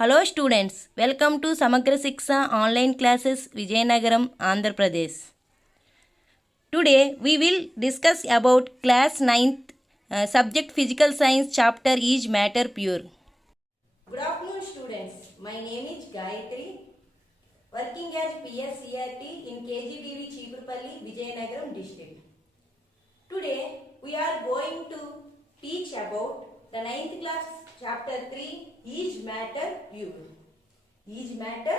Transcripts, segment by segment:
Hello students, welcome to Samagra Shiksha online classes Vijayanagaram, Andhra Pradesh. Today we will discuss about class 9th subject physical science chapter is matter pure. Good afternoon students, my name is Gayatri, working as PSCRT in KGBV Chipurpalli, Vijayanagaram district. Today we are going to teach about the 9th class chapter 3 is matter pure. Is matter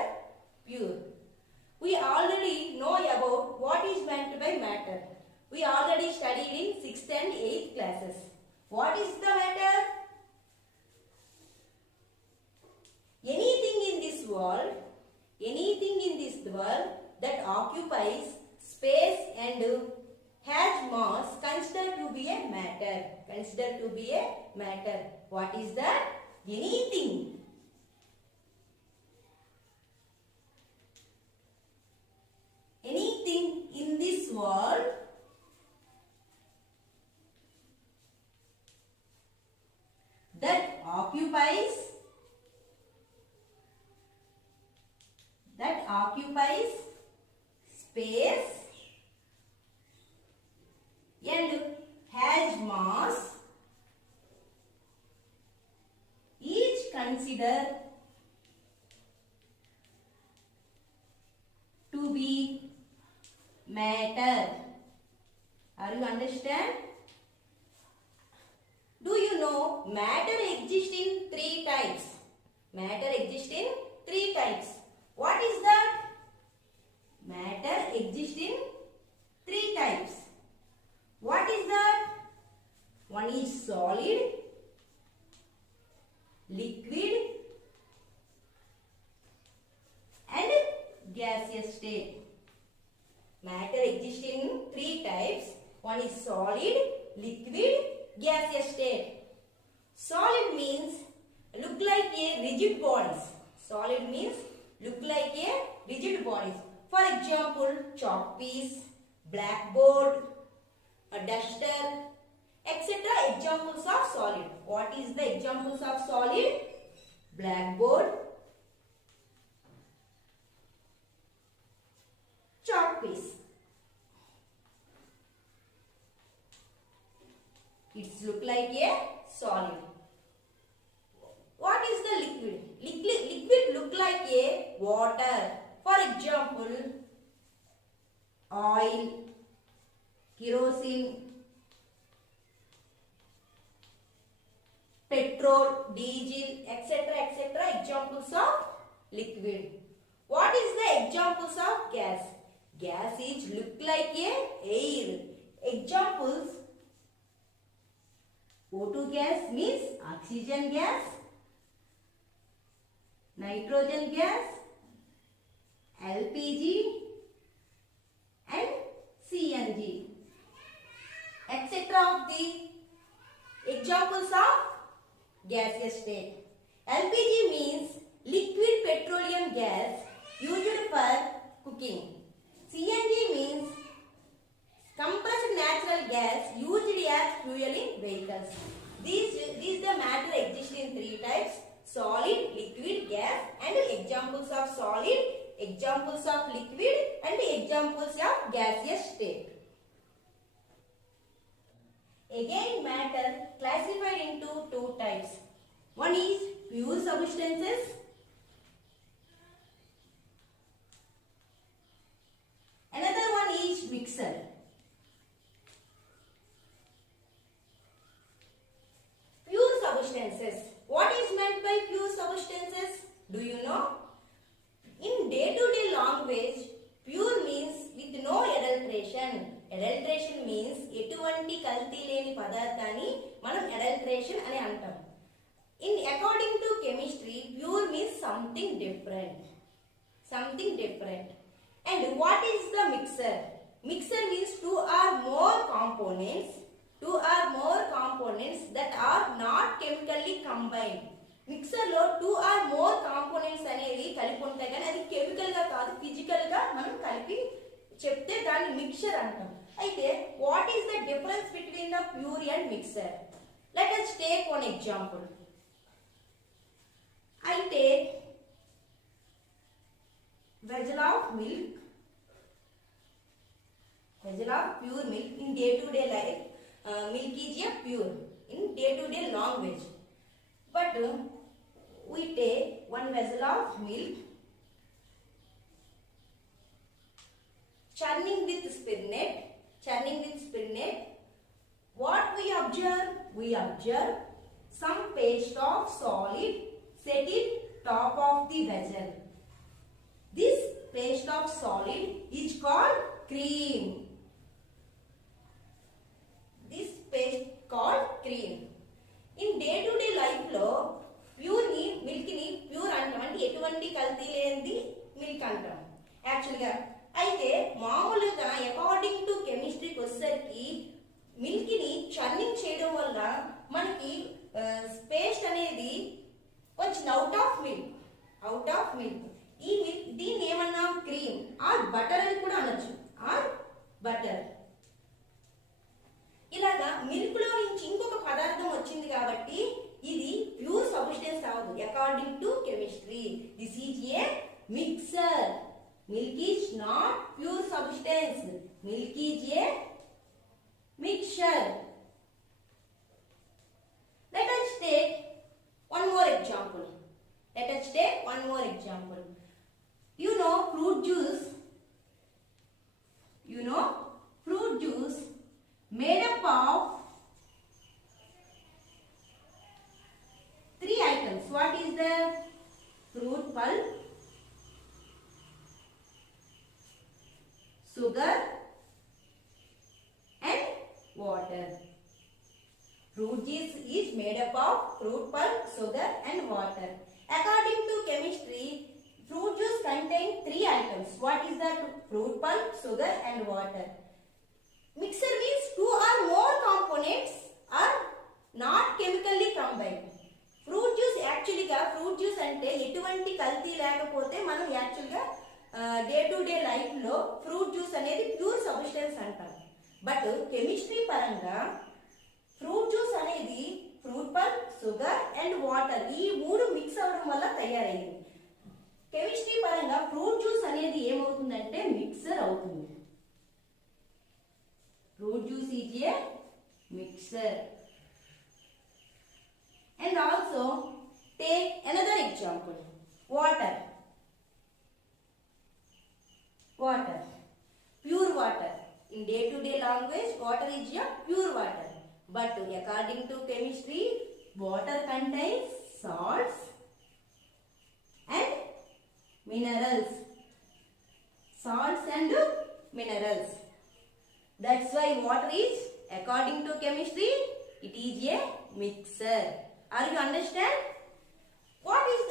pure. We already know about what is meant by matter. We already studied in 6th and 8th classes. What is the matter? Anything in this world that occupies space and has mass considered to be a matter. Considered to be a matter. What is that? Anything. Anything in this world that occupies space and has mass is considered to be matter. Are you understand? Do you know matter exists in 3 types? Matter exists in 3 types. What is that? Matter exists in 3 types. What is that? One is solid, liquid and gaseous state. Matter exists in 3 types. One is solid, liquid, gaseous state. Solid means look like a rigid bodies. Solid means look like a rigid bodies. For example, chalk piece, blackboard, a duster, etc. Examples of solid. What is the examples of solid? Blackboard, chalk piece. It's look like a solid. What is the liquid? Liquid look like a water. For example, oil, kerosene, petrol, diesel, etc. Examples of liquid. What is the examples of gas? Gas is look like a air. Examples: O2 gas means oxygen gas, nitrogen gas, LPG and CNG, etc. of the examples of gaseous state. LPG means liquid petroleum gas used for cooking. CNG means compressed natural gas used as fuel in vehicles. These the matter exist in 3 types: solid, liquid, gas, and examples of solid, examples of liquid, and examples of gaseous state. Again, matter classified into 2 types. One is pure substances. Another one is mixture. Pure substances. What is meant by pure substances? Do you know? In day-to-day language, pure means with no adulteration. Adulteration means ఎటువంటి కల్తీ లేని పదార్థాన్ని మనం adulteration అని అంటాం. According to chemistry, pure means something different. Something different. And what is the mixer? Mixer means 2 or more components. 2 or more components that are not chemically combined. Mixer లో 2 or more components అనేవి కలిపి ఉంటాయి కానీ అది chemical గా కాదు, physical గా మనం కలిపి చెప్తే దాన్ని మిక్చర్ అంటాం. అయితే what is the difference between the pure and mixer? Let us take one example. I take vessel of milk, vessel of pure milk in day-to-day life. Milk is a pure in day-to-day language. But we take one vessel of milk, churning with spirit. What we observe? We observe some paste of solid set it top of the vessel. This paste of solid is called cream. This paste called cream. In day-to-day life lo pure ni milk ni pure antam ante etuvanti kalti lenది milk antam actually ga. అయితే మామూలుగా according to కెమిస్ట్రీకి వచ్చేసరికి milk ని churning చేయడం వల్ల మనకి paste అనేది వచ్చింది out of milk. ఈ మిల్క్ దీన్ని ఏమన్నా క్రీమ్ ఆర్ బటర్ అని కూడా అనొచ్చు, ఆర్ బటర్. ఇలాగా మిల్క్ లో నుంచి ఇంకొక పదార్థం వచ్చింది కాబట్టి ఇది ప్యూర్ సబ్స్టెన్స్ అవ్వదు according to chemistry. This is A mixer. Milk is not pure substance. Milk is a mixture. Let us take one more example. You know fruit juice. Made up of 3 items. What is the fruit pulp, sugar and water. Fruit juice is made up of fruit pulp, sugar and water. According to chemistry, fruit juice contains 3 items. What is that? Fruit pulp, sugar and water. Mixture means 2 or more components are not chemically combined. Fruit juice actually ga fruit juice ante ఎటువంటి కల్తీ లేకపోతే మనం actual గా day-to-day life లో fruit juice అనేది pure substance అంటాం. But chemistry పరంగా fruit juice అనేది fruit pulp, sugar and water ఈ 3 మిక్స్ అవడం వల్ల తయారైంది. కెమిస్ట్రీ పరంగా ఫ్రూట్ జ్యూస్ అనేది ఏమవుతుందంటే మిక్సర్ అవుతుంది. Fruit juice is a mixer. And also take another example. Water, pure water. In day-to-day language, water is a pure water. But according to chemistry, water contains salts and minerals. That's why water is, according to chemistry, it is a mixer. Are you understand? What is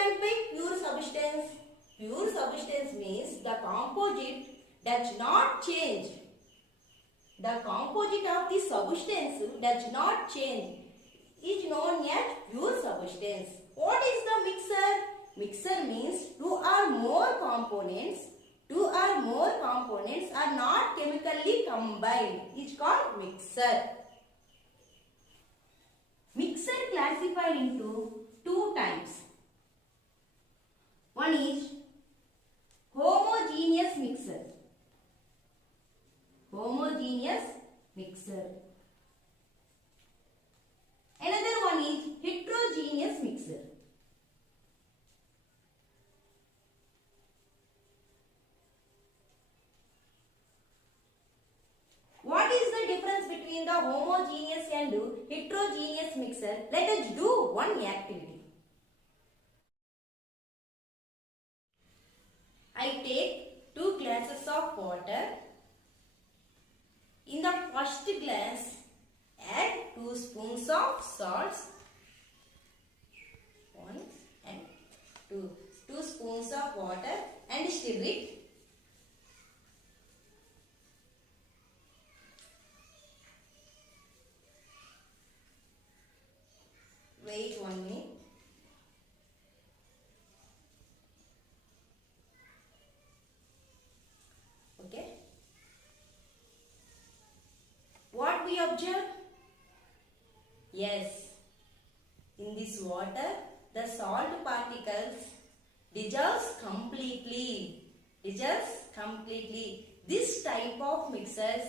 meant by pure substance? Pure substance means the composite does not change. The composite of the substance does not change. Is known as pure substance. What is the mixer? Mixer means 2 or more components are not chemically combined. It's called mixer. Mixer classified into 2 types. One is homogeneous mixer. Another one is heterogeneous mixer. What is the difference between the homogeneous and heterogeneous mixer? Let us do one activity. I take 2 glasses of water. In the first glass, add 2 spoons of salt. 1 and 2 spoons of water and stir it. Wait 1 minute. Okay. What we observe? Yes. In this water, the salt particles dissolves completely. Dissolves completely. This type of mixers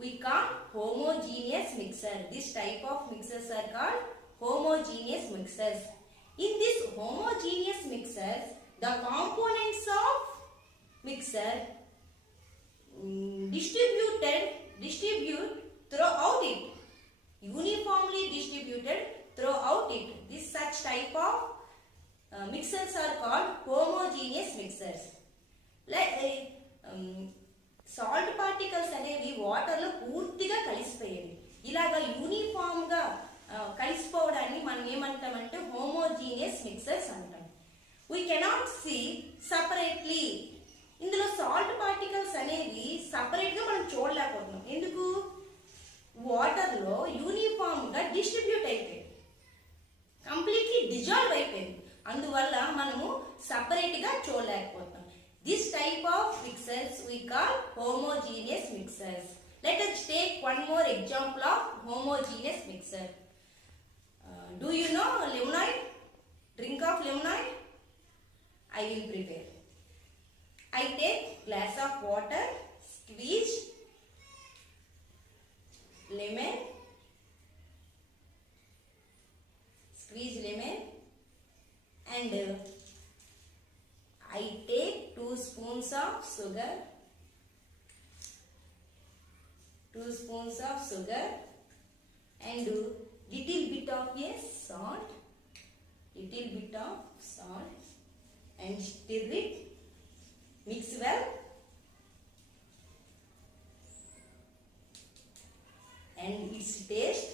we call homogeneous mixer. This type of mixers are called homogeneous mixers. In this homogeneous mixers, the components of mixer distribute throughout it, uniformly distributed throughout it. This such type of mixers are called homogeneous mixers. Like salt particles అనేవి water లో పూర్తిగా కలిసిపోయేవి. ఇలాగా uniform గా కలిసిపోవడాన్ని మనం ఏమంటామంటే homogeneous mixers అంటాం. We cannot see separately. ఇందులో salt particles అనేవి సపరేట్ గా మనం చూడలేకపోతున్నాం. ఎందుకు? వాటర్ లో యూనిఫామ్ గా డిస్ట్రిబ్యూట్ అయిపోయింది, కంప్లీట్లీ డిజాల్వ్ అయిపోయింది. అందువల్ల మనము సపరేట్ గా చూడలేకపోతున్నాం. This type of mixers we call homogeneous mixers. Let us take one more example of homogeneous mixer. Do you know lemonade? Drink of lemonade? I will prepare. I take glass of water, squeeze lemon, and I take 2 spoons of sugar, and little bit of salt, and stir it, mix well, and its taste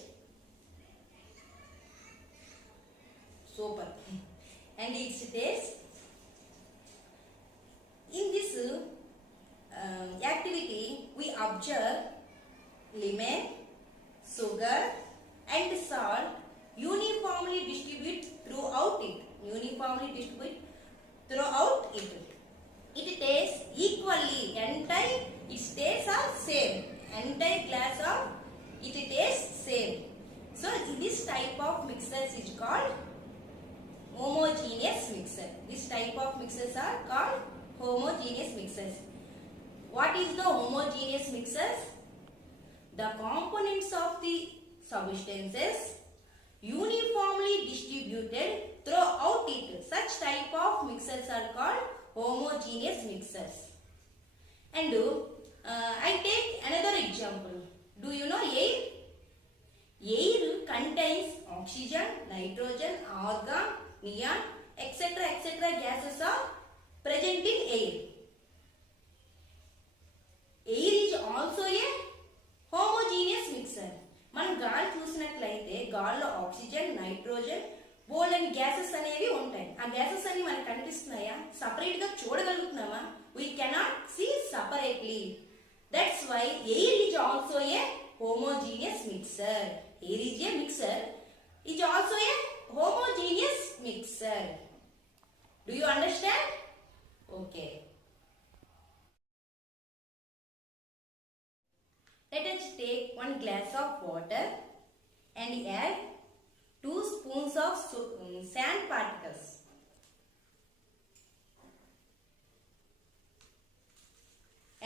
super, and its taste. In this activity, we observe lemon, sugar, and salt uniformly distribute throughout it. It tastes equally. Entire its tastes are same. Entire glass of it tastes same. So this type of mixers is called homogeneous mixer. This type of mixers are called homogeneous mixers. What is the homogeneous mixers? The components of the substances uniformly distributed throughout it. Such type of mixers are called homogeneous mixers. And I take another example. Do you know air? Air contains oxygen, nitrogen, argon, neon, etc. gases are present in air. Air is also a homogeneous mixer. మనం గాలి చూసినట్లయితే గాలిలో oxygen, nitrogen, బోల్డెన్ gases అనేవి ఉంటాయి. ఆ gases అన్ని మనకు కనిపిస్తున్నాయా? సపరేట్ గా చూడగలుగుతున్నామా? We cannot see separately. That's why air is also a homogeneous mixer. Air is a mixer. Is also a homogeneous mixer. Do you understand? Okay. Let us take 1 glass of water and add 2 spoons of sand particles.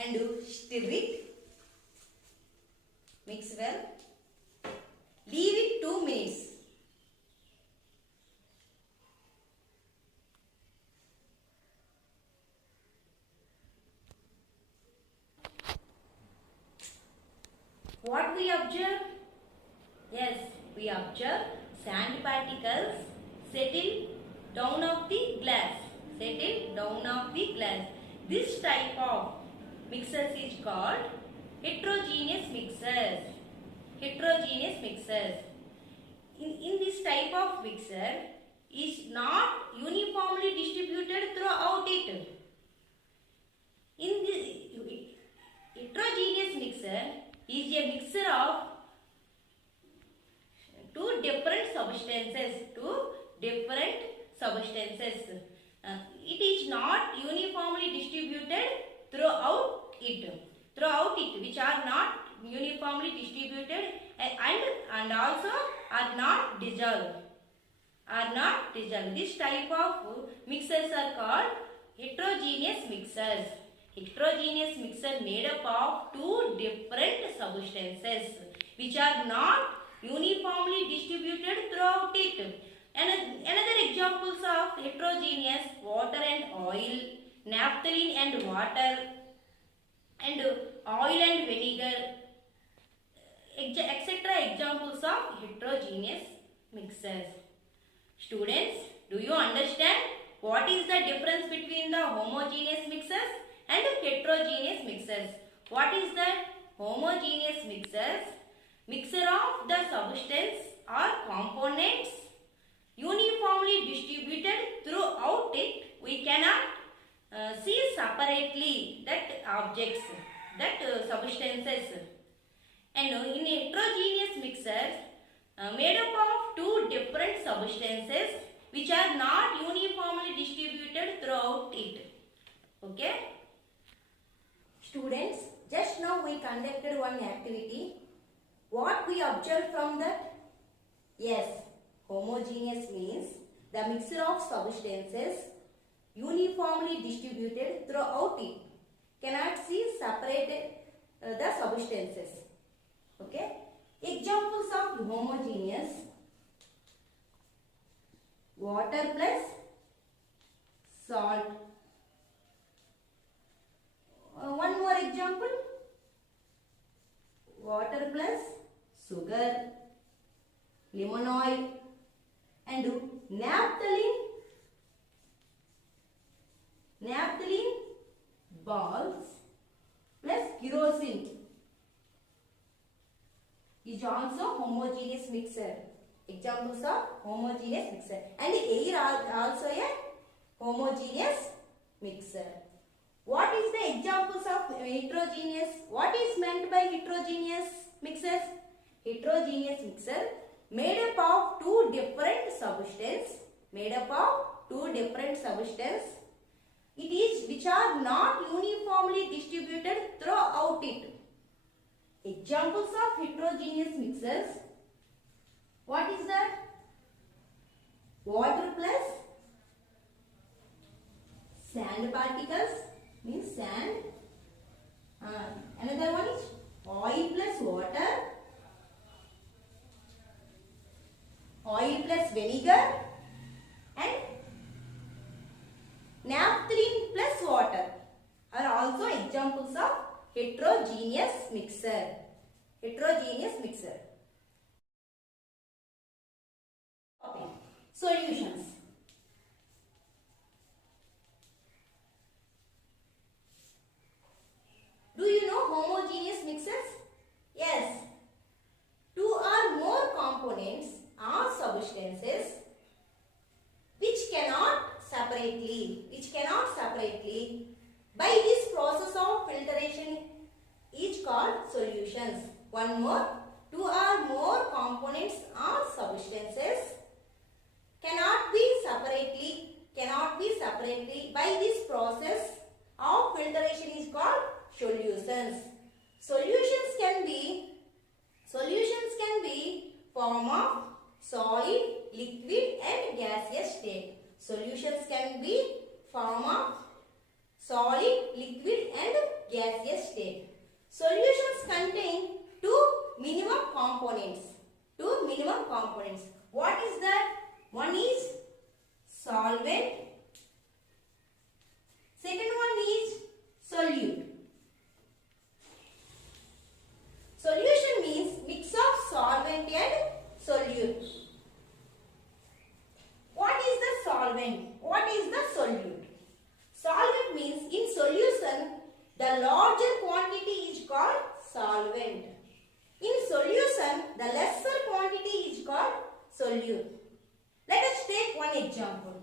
And stir it. Mix well. Leave it 2 minutes. What we observe? Yes, we observe sand particles settle down of the glass. This type of mixers is called heterogeneous mixers. In this type of mixer is not uniformly distributed throughout it. In the heterogeneous mixer is a mixture of 2 different substances. It is not uniformly distributed throughout it, which are not uniformly distributed and also are not dissolved. result. This type of mixers are called heterogeneous mixers. Heterogeneous mixer made up of two different substances which are not uniformly distributed throughout it. Another examples of heterogeneous: water and oil, naphthalene and water, and oil and vinegar, etc. examples of heterogeneous mixers. Students, do you understand what is the difference between the homogeneous mixers and heterogeneous mixers? What is that? Homogeneous mixers, mixture of the substance or components uniformly distributed throughout it. We cannot see separately that objects, that substances. And in heterogeneous mixers made up of two different substances which are not uniformly distributed throughout it. Okay? Students, just now we conducted one activity. What we observed from that? Yes, homogeneous means the mixture of substances uniformly distributed throughout it. Cannot see separated the substances. Okay? Examples of homogeneous: water plus salt. One more example: water plus sugar, lemon oil, and naphthalene balls plus kerosene is also homogeneous mixer. Examples of homogeneous mixer. And air also a homogeneous mixer. What is the examples of heterogeneous? What is meant by heterogeneous mixers? Heterogeneous mixer made up of two different substances. It is which are not uniformly distributed throughout it. Examples of heterogeneous mixers: what is that? Water plus sand particles, means sand. Another one is oil plus water, oil plus vinegar, and naphthalene plus water are also examples of heterogeneous mixer. Solutions. Do you know homogeneous mixers? Yes. Two or more components or substances which cannot separately by this process of filtration is called solutions. One more: two or more components or substances cannot be separately by this process of filtration is called solutions. Solutions can be form of solid, liquid, and gaseous state. Solutions can be form of solid, liquid, and gaseous state. Solutions contain two minimum components. What is that? One is solvent. Second one is solute. Solution means mix of solvent and solute. What is the solvent? What is the solute? Solvent means in solution the larger quantity is called solvent. In solution the lesser quantity is called solute. Let us take one example.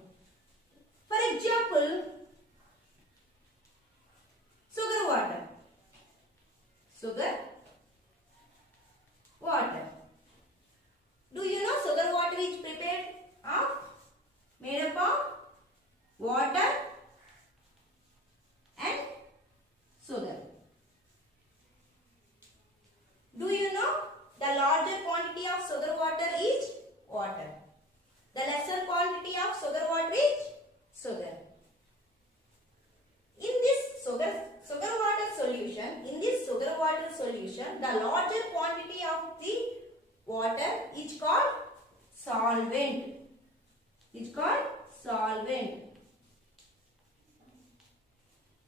For example, sugar water. Do you know sugar water is made up of water and sugar? Do you know the larger quantity of sugar water is water? The lesser quantity of is called solvent.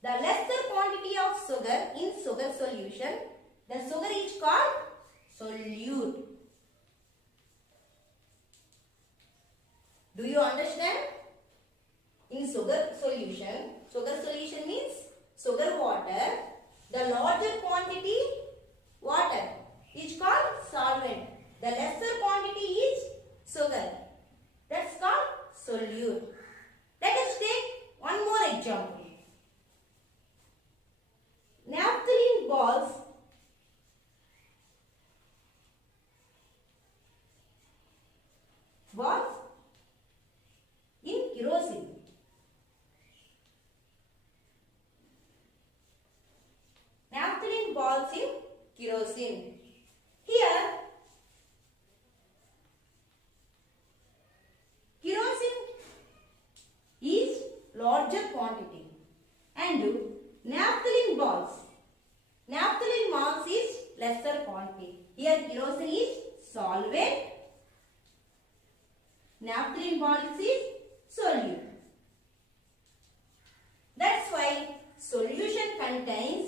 The lesser quantity of sugar in sugar solution, the sugar is called solute. Do you understand? In sugar solution means sugar water. The larger quantity water is called solvent. The lesser quantity is sugar. That's called solute. Let us take one more example. Naphthalene balls in kerosene. Naphthalene balls in kerosene. Here, kerosene is larger quantity and naphthalene balls is lesser quantity. Here kerosene is solvent, naphthalene balls is solute. That's why solution contains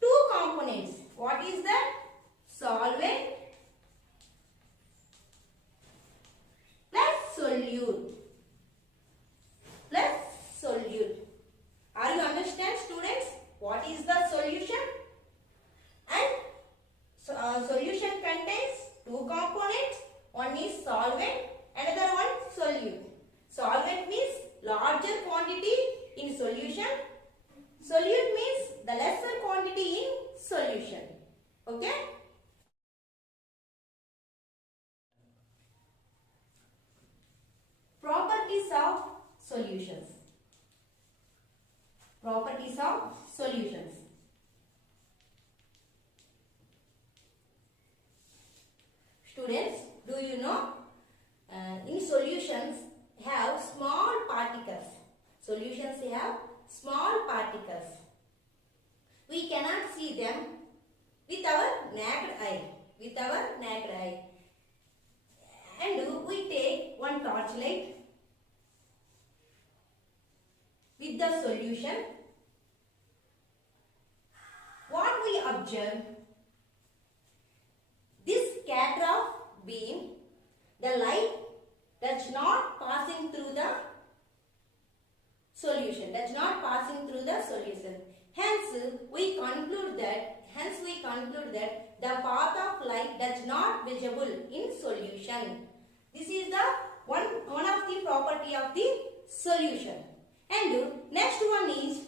two components. What is that? Solvent plus solute. Are you understand, students? What is the solution? And solution contains two components. One is solvent, another one solute. Solvent means larger quantity in solution. Solute means the lesser quantity in solution. Okay? Properties of solutions. Properties of solutions. Students, do you know in solutions have small particles. Solutions have small particles. We cannot see them with our naked eye. And we take one torchlight with the solution. What we observe, this scatter of beam, the light does not passing through the solution. Hence we conclude that the path of light does not visible in solution. This is the one of the property of the solution. And next one is,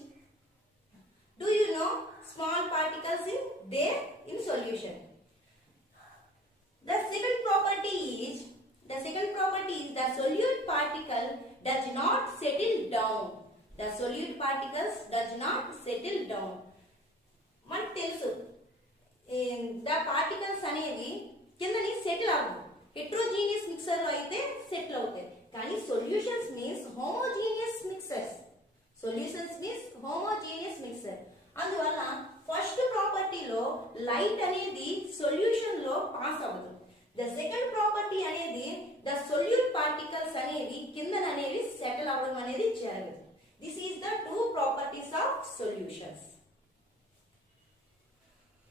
do you know small particles in solution? The second property is the solute particle does not settle down. The solute particles does not settle down. మనకు తెలుసు the particles అనేవి కిందని settle అవ్వవు. Heterogeneous mixer లో అయితే settle అవుతాయి. కానీ solutions means homogeneous mixer. అందువల్ల first ప్రాపర్టీలో light అనేది సొల్యూషన్ లో పాస్ అవ్వదు. ద సెకండ్ ప్రాపర్టీ అనేది ద సొల్యూట్ పార్టికల్స్ అనేవి కిందన అనేవి సెటిల్ అవ్వడం అనేది జరగదు. This is the two properties of solutions.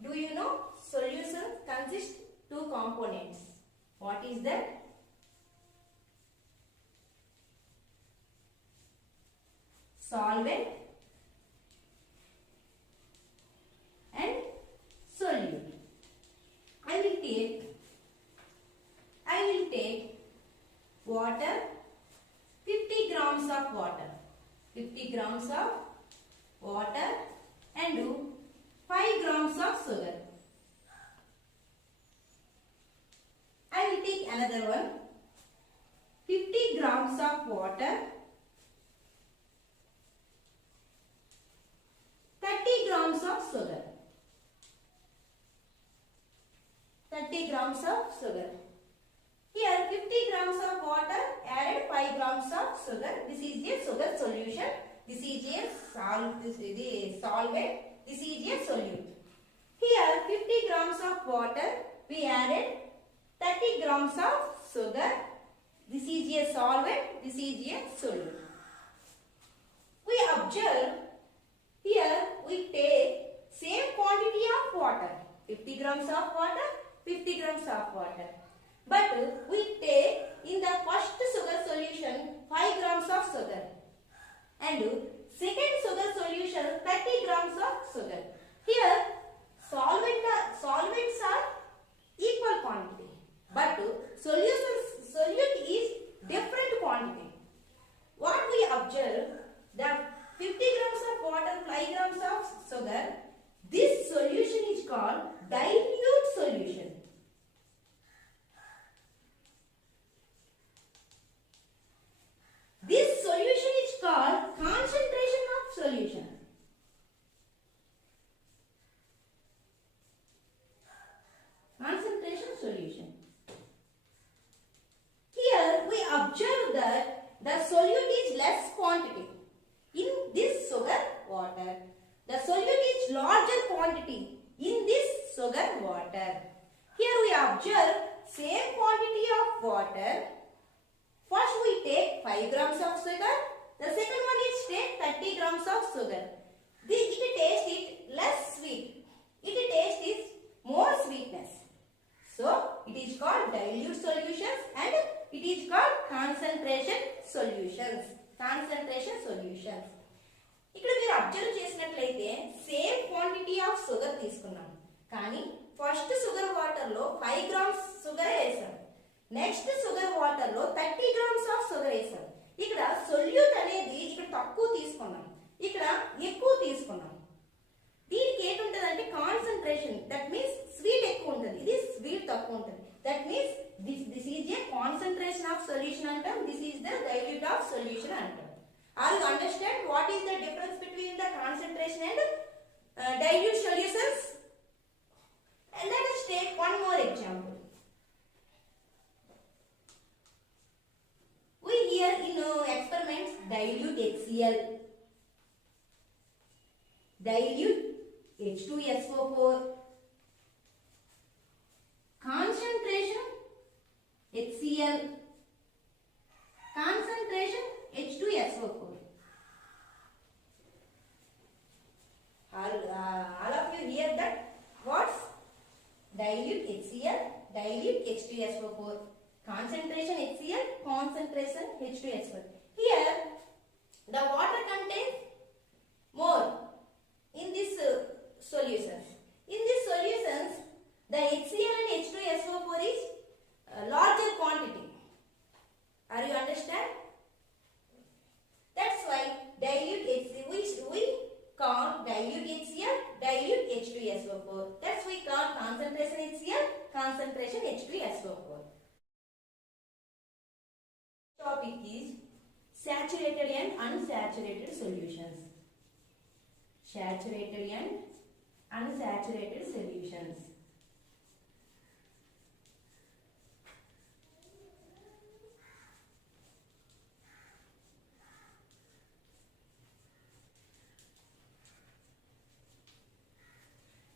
Do you know solution consists two components? What is that? Solvent and solute. I will take water, 50 grams of water. 50 grams of water and 5 grams of sugar. I will take another one. 50 grams of water, 30 grams of sugar. 30 grams of sugar. Here 50 grams of water added 5 grams of sugar. This is a sugar solution. This is a solvent. This is a solute. Here 50 grams of water we added 30 grams of sugar. This is a solvent, this is a solute. We observe here we take same quantity of water, 50 grams of water, 50 grams of water. But we take in the first sugar solution 5 grams of sugar and second sugar solution 30 grams of sugar. Here solvents are equal quantity, but solute is different quantity. What we observe, the 50 grams of water, 5 grams of sugar, this solution is called dilute solution. This solution is called concentration of solution. Concentration solution. Here we observe that the solute is less quantity in this sugar water. The solute is larger quantity in this sugar water. Here we observe same quantity of water. First we take 5 grams of sugar. The second one is take 30 grams of sugar. It taste is less sweet. It taste is more sweetness. So it is called dilute solutions and it is called concentration solutions. Concentration solutions. ఇక్కడ మీరు observe చేసినట్లయితే same quantity of sugar తీసుకున్నాం, కానీ first sugar water లో 5 grams sugar వేసాం, next sugar water లో 30 grams of sugar వేసాం. ఇక్కడ సొల్యూట్ అనేది ఇక్కడ తక్కువ తీసుకున్నాం, ఇక్కడ ఎక్కువ తీసుకున్నాం. దీనికి ఏంటుంటదంటే కాన్సంట్రేషన్, దట్ మీన్స్ స్వీట్ ఎక్కువ ఉంటుంది, ఇది స్వీట్ తక్కువ ఉంటుంది. That means this is a concentration of solution అంటాం, this is the dilute of solution అంటాం. Are you understand what is the difference between the concentration and dilute solutions? And let us take one more example. We hear in experiments dilute HCl, dilute H2SO4, concentration HCl, concentration H2SO4. All of you hear that what's dilute HCl, dilute H2SO4, concentration HCl, concentration H2SO4. Here the water contains more in this solutions. In these solutions the HCl and H2SO4 is larger quantity. Are you understand? That's why dilute HCl, we call dilute HCl, dilute H2SO4. That's we call concentration HCl, concentration H2SO4. Topic is saturated and unsaturated solutions. Saturated and unsaturated solutions.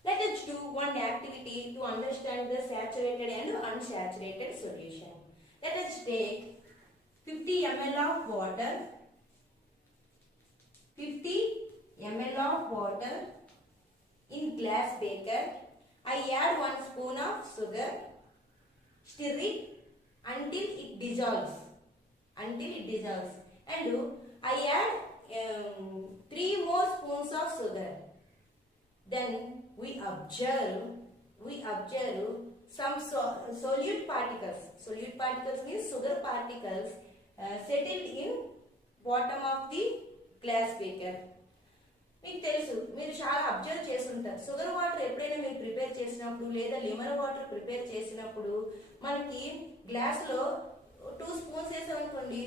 Let us do one activity to understand the saturated and unsaturated solution. Let us take 50 ml of water, 50 ml of water in glass beaker. I add 1 spoon of sugar, stir it until it dissolves, and I add 3 more spoons of sugar. Then we observe some solute particles. Solute particles means sugar particles settled in bottom of the glass beaker. మీకు తెలుసు, మీరు చాలా observe చేస్తుంటారు, sugar water ఎప్పుడైనా మీరు prepare చేసినప్పుడు లేదా lemon water prepare చేసినప్పుడు మనకి గ్లాస్లో 2 స్పూన్స్ వేసామనుకోండి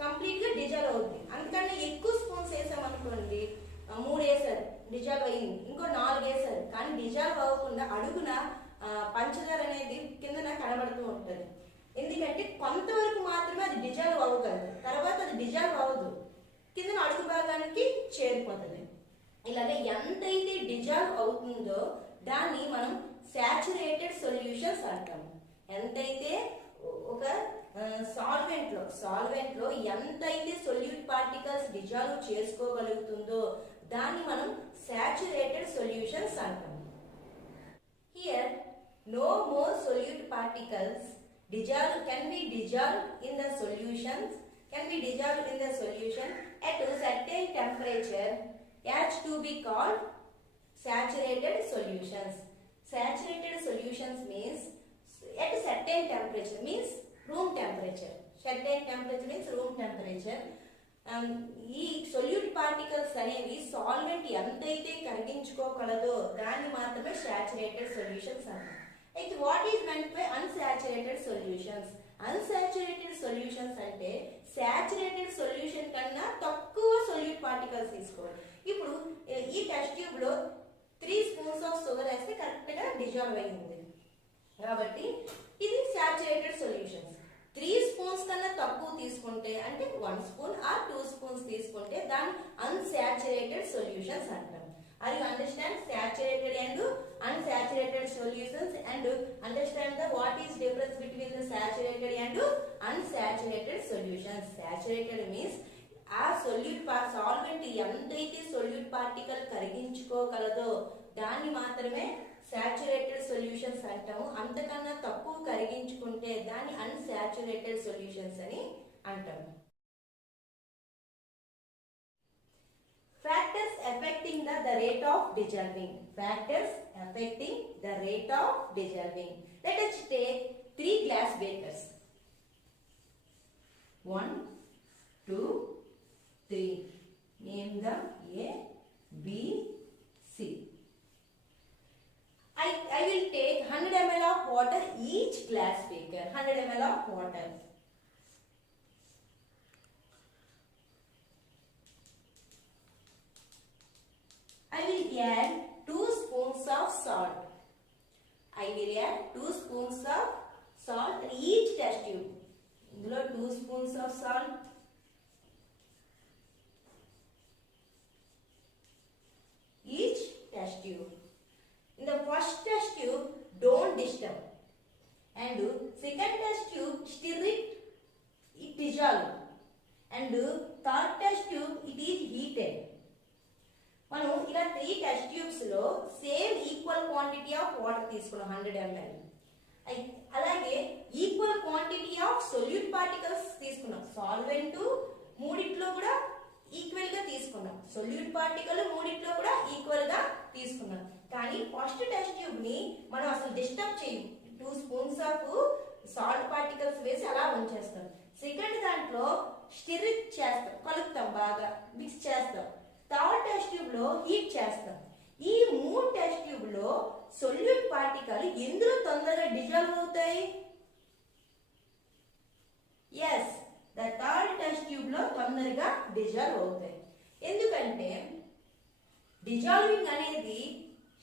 కంప్లీట్గా డిజాల్వ్ అవుతుంది. అందుకని ఎక్కువ స్పూన్స్ వేసామనుకోండి, 3 వేసారు డిజాల్వ్ అయ్యింది, ఇంకో 4 వేసారు కానీ డిజాల్వ్ అవ్వకుండా అడుగున పంచదార అనేది కిందన కనబడుతూ ఉంటుంది. ఎందుకంటే కొంతవరకు మాత్రమే అది డిజాల్వ్ అవ్వగలదు, తర్వాత అది డిజాల్వ్ అవ్వదు, కిందన అడుగు భాగానికి చేరిపోతుంది. ఇలాగే ఎంతైతే డిజాల్వ్ అవుతుందో దాన్ని మనం సాచురేటెడ్ సొల్యూషన్స్ అంటాము. ఎంతైతే ఒక సాల్వెంట్ లో ఎంతైతే సొల్యూట్ పార్టికల్స్ డిజాల్వ్ చేసుకోగలుగుతుందో దాన్ని మనం సాచురేటెడ్ సొల్యూషన్స్ అంటాం. Here no more solute particles can be dissolved in the solution at a certain temperature as to be called saturated solutions. Saturated solutions means at a certain temperature means room temperature. Certain temperature means room temperature. ఈ solute particles అనేవి solvent ఎంతైతే కరిగించుకోగలదో దాన్ని మాత్రమే saturated solutions అంటారు. అయితే what is meant by unsaturated solutions? Unsaturated solutions అంటే saturated solution కన్నా తక్కువ సొల్యూట్ పార్టికల్స్ తీసుకోవాలి. ఇప్పుడు ఈ టెస్ట్ ట్యూబ్ లో 3 స్పూన్స్ ఆఫ్ షుగర్ వేస్తే కరెక్ట్ గా డిజాల్వ్ అయింది కాబట్టి ఇది సాచురేటెడ్ సొల్యూషన్స్. 3 స్పూన్స్ కన్నా తక్కువ తీసుకుంటే అంటే 1 స్పూన్ ఆర్ 2 స్పూన్స్ తీసుకుంటే దాన్ని అన్సాచురేటెడ్ సొల్యూషన్స్ అంటాం. Are you understand saturated and unsaturated solutions and understand the what is difference between the saturated and unsaturated solutions? Saturated means ఆ సాల్వెంట్ ఎంతైతే సొల్యూట్ పార్టికల్ కరిగించుకోగలదో దాన్ని మాత్రమే సాచురేటెడ్ సొల్యూషన్స్ అంటాము. అంతకన్నా తక్కువ కరిగించుకుంటే దాన్ని అన్సాచురేటెడ్ సొల్యూషన్స్ అని అంటాము. Factors affecting the rate of dissolving. Factors affecting the rate of dissolving. Let us take 3 glass beakers. 1, 2, 3. Name them A, B, C. I will take 100 ml of water each glass beaker. 100 ml of water. I will add 2 spoons of salt. I will add 2 spoons of salt in each test tube. Indlo 2 spoons of salt. Each test tube. In the first test tube, don't disturb. And second test tube, stir it dissolve. And third test tube, it is heated. మనం ఇలా 3 test tubes లో same equal quantity of water తీసుకున్నాం 100 ml. అలాగే equal quantity of solute particles తీసుకున్నాం. Solvent మూడిట్లో కూడా equal గా తీసుకున్నాం. సొల్యూట్ పార్టికల్ మూడిట్లో కూడా ఈక్వల్ గా తీసుకున్నాం. కానీ ఫస్ట్ టెస్ట్ ట్యూబ్ ని మనం అసలు డిస్టర్బ్ చేయం. 2 స్పూన్స్ ఆఫ్ సాల్ట్ పార్టికల్స్ వేసి అలా ఉంచేస్తాం. సెకండ్ దాంట్లో స్టిర్ చేస్తాం, కలుపుతాం, బాగా మిక్స్ చేస్తాం. థర్డ్ టెస్ట్ ట్యూబ్ లో హీట్ చేస్తాం. ఈ 3 టెస్ట్ ట్యూబ్ లో సొల్యూట్ పార్టికల్ ఎందులో తొందరగా డిజాల్వ్ అవుతాయి? Yes, the third test tube లో తొందరగా డిజాల్వ్ అవుతాయి. ఎందుకంటే డిజాల్వింగ్ అనేది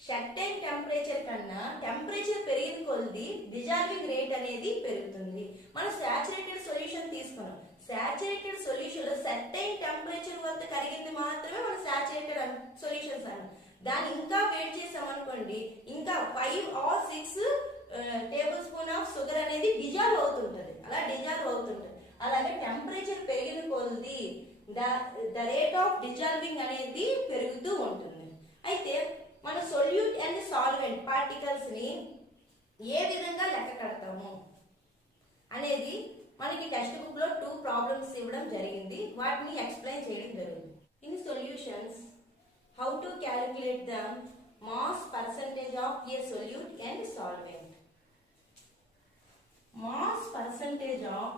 సర్టెన్ టెంపరేచర్ కన్నా టెంపరేచర్ పెరిగిన కొద్దీ డిజాల్వింగ్ రేట్ అనేది పెరుగుతుంది. మనం సాచురేటెడ్ సొల్యూషన్ తీసుకున్నాం. సాచురేటెడ్ సొల్యూషన్ లో సర్టెన్ టెంపరేచర్ వద్ద కరిగింది మాత్రమే మనం సాచురేటెడ్ సొల్యూషన్స్ అన్నాం. దాన్ని ఇంకా వేడి చేసాం అనుకోండి, ఇంకా 5 or 6 table spoon of sugar అనేది డిజాల్వ్ అవుతుంటది. అలా డిజాల్వ్ అవుతుంటది. అలాగే టెంపరేచర్ పెరిగిన కొద్దీ ద రేట్ ఆఫ్ డిజాల్వింగ్ అనేది పెరుగుతూ ఉంటుంది. అయితే మన సొల్యూట్ అండ్ సాల్వెంట్ పార్టికల్స్ ని ఏ విధంగా లెక్క కడతాము అనేది మనకి టెక్స్ట్ బుక్ లో 2 ప్రాబ్లమ్స్ ఇవ్వడం జరిగింది. వాటిని ఎక్స్ప్లెయిన్ చేయడం జరుగుతుంది. In solutions, how to calculate the mass percentage of A solute and solvent. Mass percentage of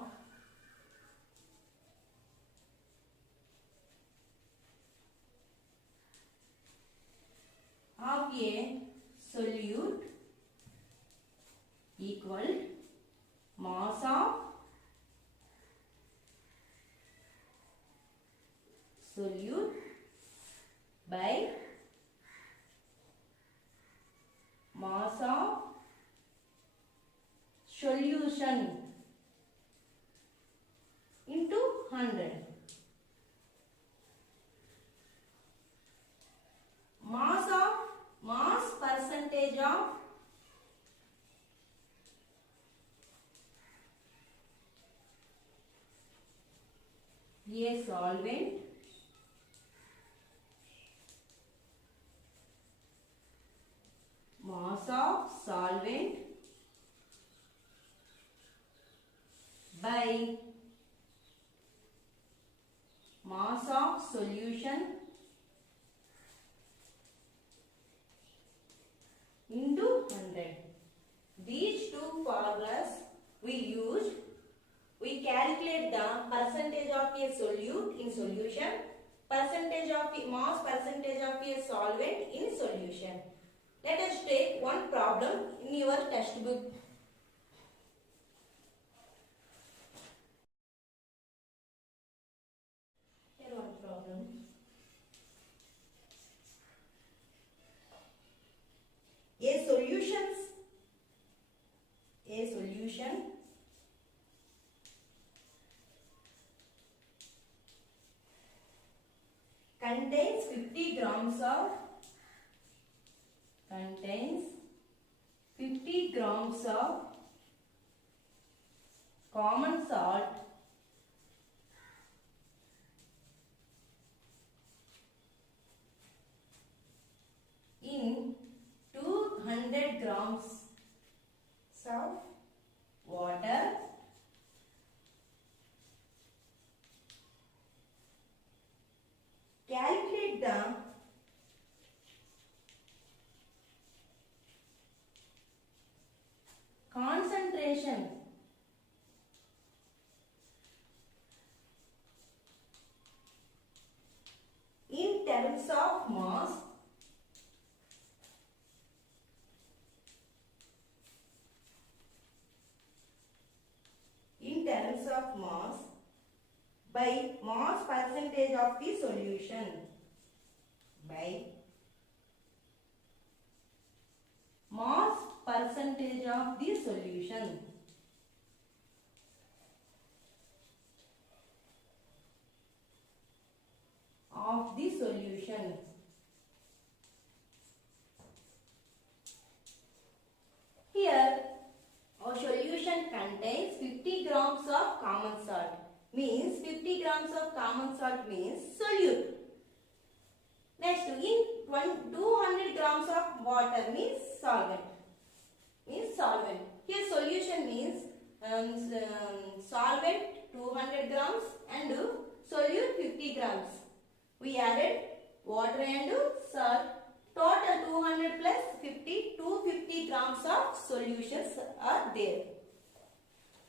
a solute equal mass of solute by mass of solution into 100. Mass percentage of a solvent mass of solvent by mass of solution into 100. These two formulas we used. We calculate the percentage of a solute in solution, percentage of mass percentage of a solvent in solution. Let us take one problem in your textbook. Here one problem. A solution contains 50 grams of common salt in 200 grams of water. Calculate the concentration in terms of mass by mass percentage of the solution. By mass percentage of the solution. Here our solution contains 50 grams of common salt. Means 50 grams of common salt means solute. Next, in 200 grams of water means solvent. Here solution means solvent 200 grams and solute 50 grams. We added water and salt. Total 200 plus 50, 250 grams of solutions are there.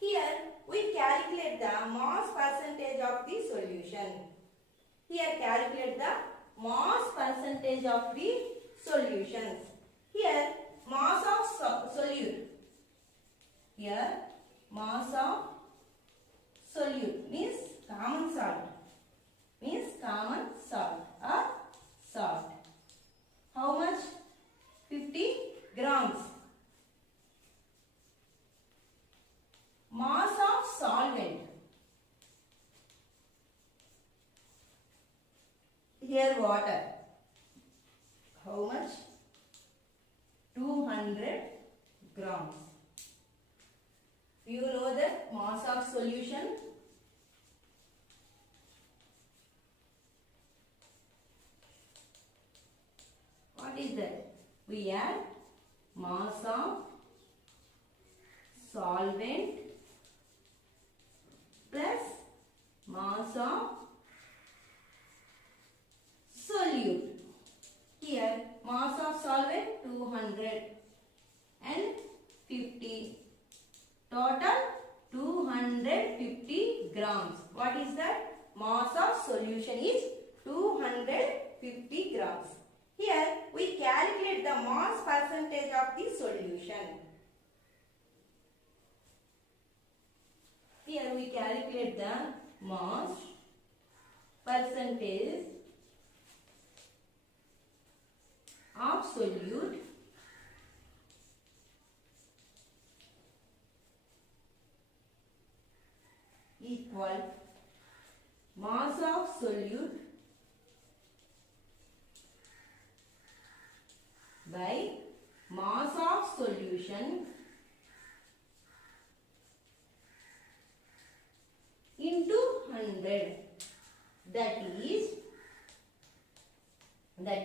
Here we calculate the mass percentage of the solution. Here calculate the mass percentage of the solutions. Here mass of solute. Here mass of solute means common salt. Or salt. How much? 50 grams. Mass of solvent. Here water. How much? 200 grams. You know the mass of solution. What is that? We add mass of solvent plus mass of solute. Here mass of solvent 200 and 50. Total 250 grams. What is that? Mass of solution is 250 grams. Here we calculate the mass percentage of the solution. Here we calculate the mass percentage of solute equal mass of solute by mass of solution into 100. that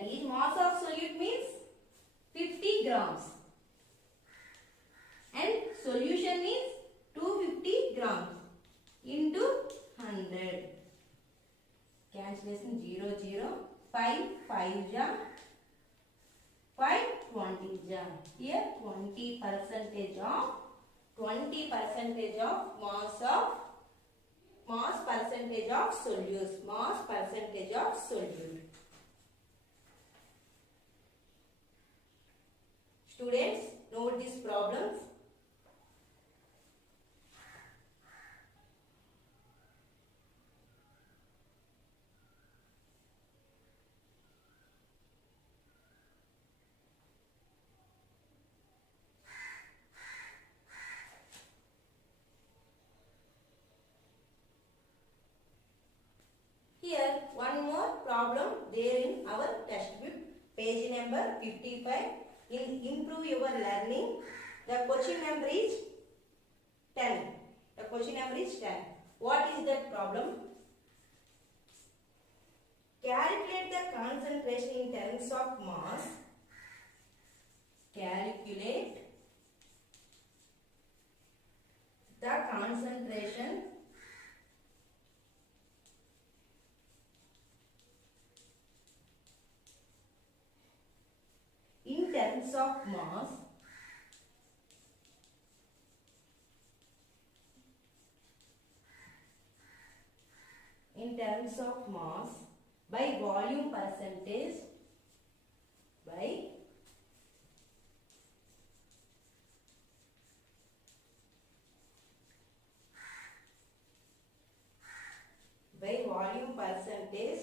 is mass of solute means 50 grams and solution means 250 grams into 100. Cancellation 0 0 5 5 ja 5 20 ja. Here 20% of mass percentage of solutes, mass percentage of solute. Students, note these problems. Here one more problem there in our textbook, page number 55. In improve your learning, the question number is 10. The question number is 10. What is that problem? Calculate the concentration in terms of mass. Calculate the concentration in terms of mass by volume percentage by volume percentage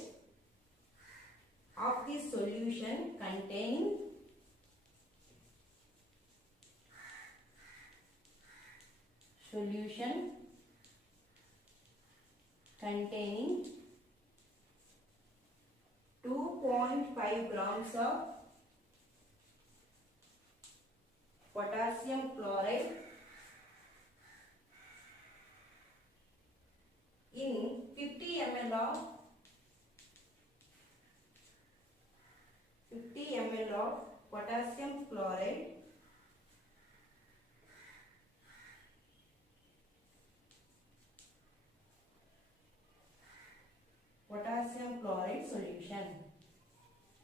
of the solution containing 2.5 grams of potassium chloride in 50 ml of potassium chloride solution,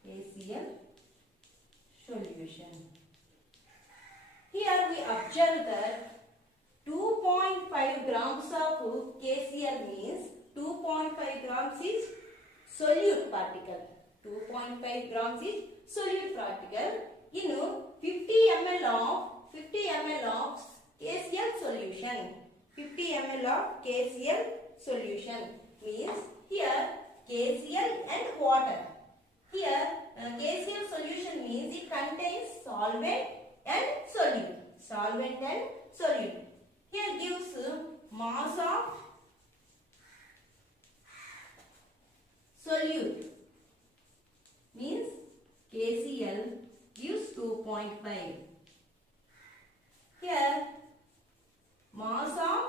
KCl solution. Here we observe that 2.5 grams of KCl means 2.5 grams is solute particle. 2.5 grams is solute particle in 50 ml of KCl solution. 50 ml of KCl solution means here KCl and water. Here KCl solution means it contains solvent and solute. Here gives mass of solute means KCl gives 2.5. Here mass of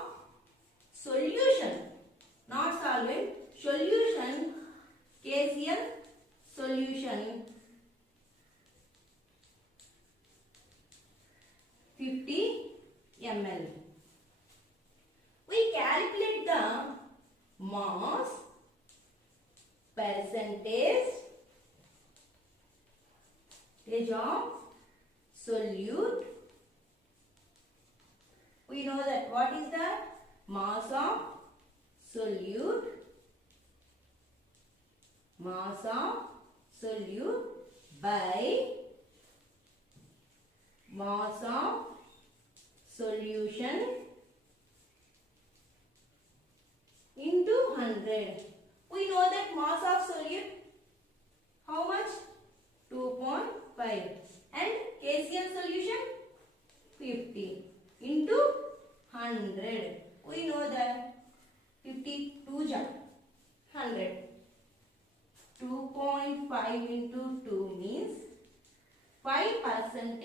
solution, not solvent, solution, KCl solution 50 ml. We calculate the mass percentage of solute. We know that what is the mass of solute? Mass of solute by mass of solution into 100. We know that mass of solute how much? 2.5 and KCl solution 50 into 100. We know that 52 ja 100. 2.5 into 2 means 5%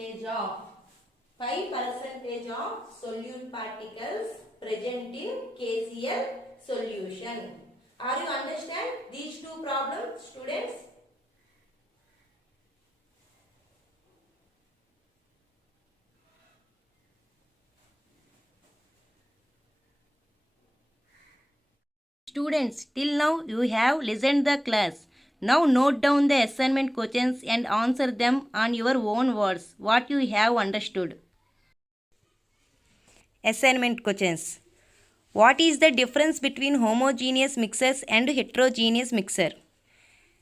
of solute particles present in KCl solution. Are you understand these two problems, students? Students, till now you have listened the class. Now note down the assignment questions and answer them on your own words. What you have understood. Assignment questions. What is the difference between homogeneous mixers and heterogeneous mixer?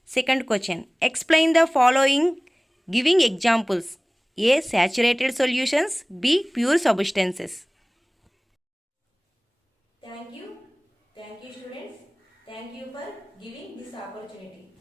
Second question. Explain the following giving examples. A. Saturated solutions. B. Pure substances. Thank you. Thank you, students. Thank you for giving this opportunity.